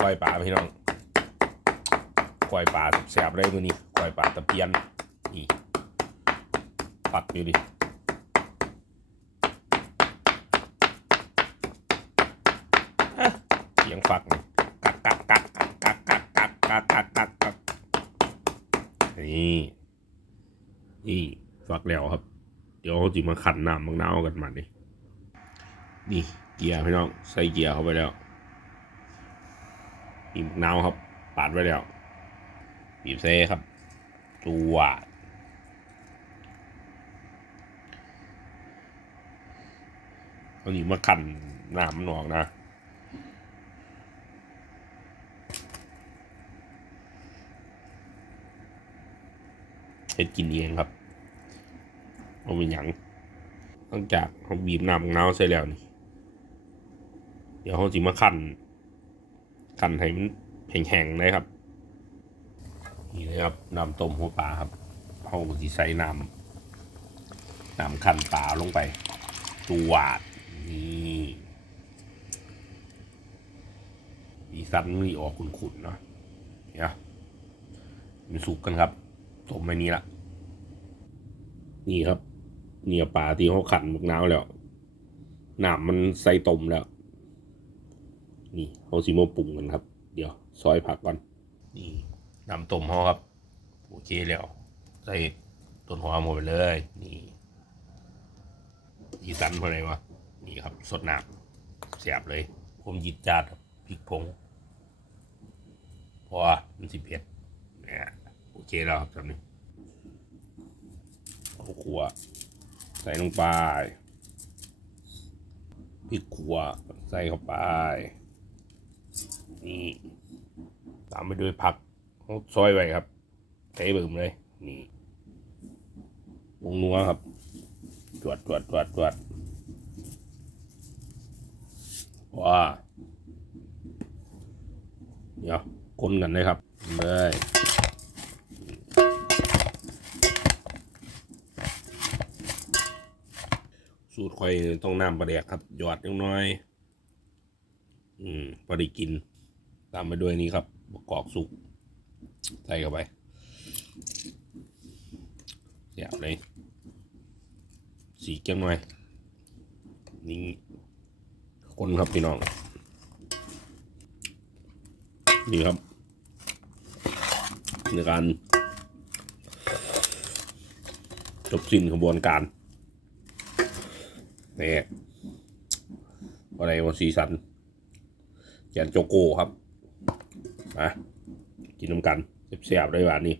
กล้อยปลาพี่น้องกล้อยปลาแสบเลยตัวนี้กล้อยปลาตะเพียนนี่ปักอยู่ดิเสียงฝักนี่กักกักกักกักกักกักกักกักกักกักนี่นี่ฝักแล้วครับ เดี๋ยวเขาจิมาขันน้ำบางนาวกันมาดินี่เกียร์พี่น้องใส่เกียร์เข้าไปแล้ว บีบนาวครับ ปาดไว้แล้วบีบเซครับ ตัวเอาหนีมาขันหน้ำมันออกนะเฮ็ดกินเองครับ เอาเป็นหยังหลังจากเขาบีบน้ำมะนาวใส่แล้วนี่ เดี๋ยวเขาจิมาขัน ขันให้มันแห้งๆเลยครับ นี่เลยครับน้ำต้มหัวปลาครับเขาจะใส่น้ำน้ำขันปลาลงไปตวดนี่ดีสันนี่ออกขุนๆเนาะเนี่ยมันสุกกันครับต้มไปนี้ละนี่ครับ เนี่ยปลาที่เขาขันหมกน้าวแล้วน้ำมันใส่ต้มแล้ว นี่เขาสิมาปรุงกันครับ เดี๋ยวซอยผักก่อน นี่น้ำต้มเขาครับ โอเคแล้ว ใส่ต้นหอมหมดไปเลย นี่อีสันเพราะอะไรวะนี่ครับ สดหน้ำเสียบเลย ผมยิดจาดครับพริกผงพราะว่ามันสิเผ็ดเนี่ยโอเคแล้วครับแบบนี้เอาขัว ใส่ลงไปพริกขัว ใส่เข้าไป นี่ตามไปด้วยผักเขาซอยไว้ครับเทเบิ่มเลย นี่วงนัวครับตรวจตรวจตรวจตรวจว้าเดี๋ยวคนกันเลยครับเลยสูตรคอยต้องน้ำปลาแดกครับหยอดนิดน้อย อืมพอได้กิน ตามไปด้วยนี่ครับมะกอกสุกใส่เข้าไปเสียบเลย สีเกียงหน่อยนี่คนครับพี่น้อง นี่ครับในการจบสิ้นขบวนการนี่อะไรวะสีสันแกนโจโก้ครับ มากินน้ำกันเสียบๆได้หวานนี่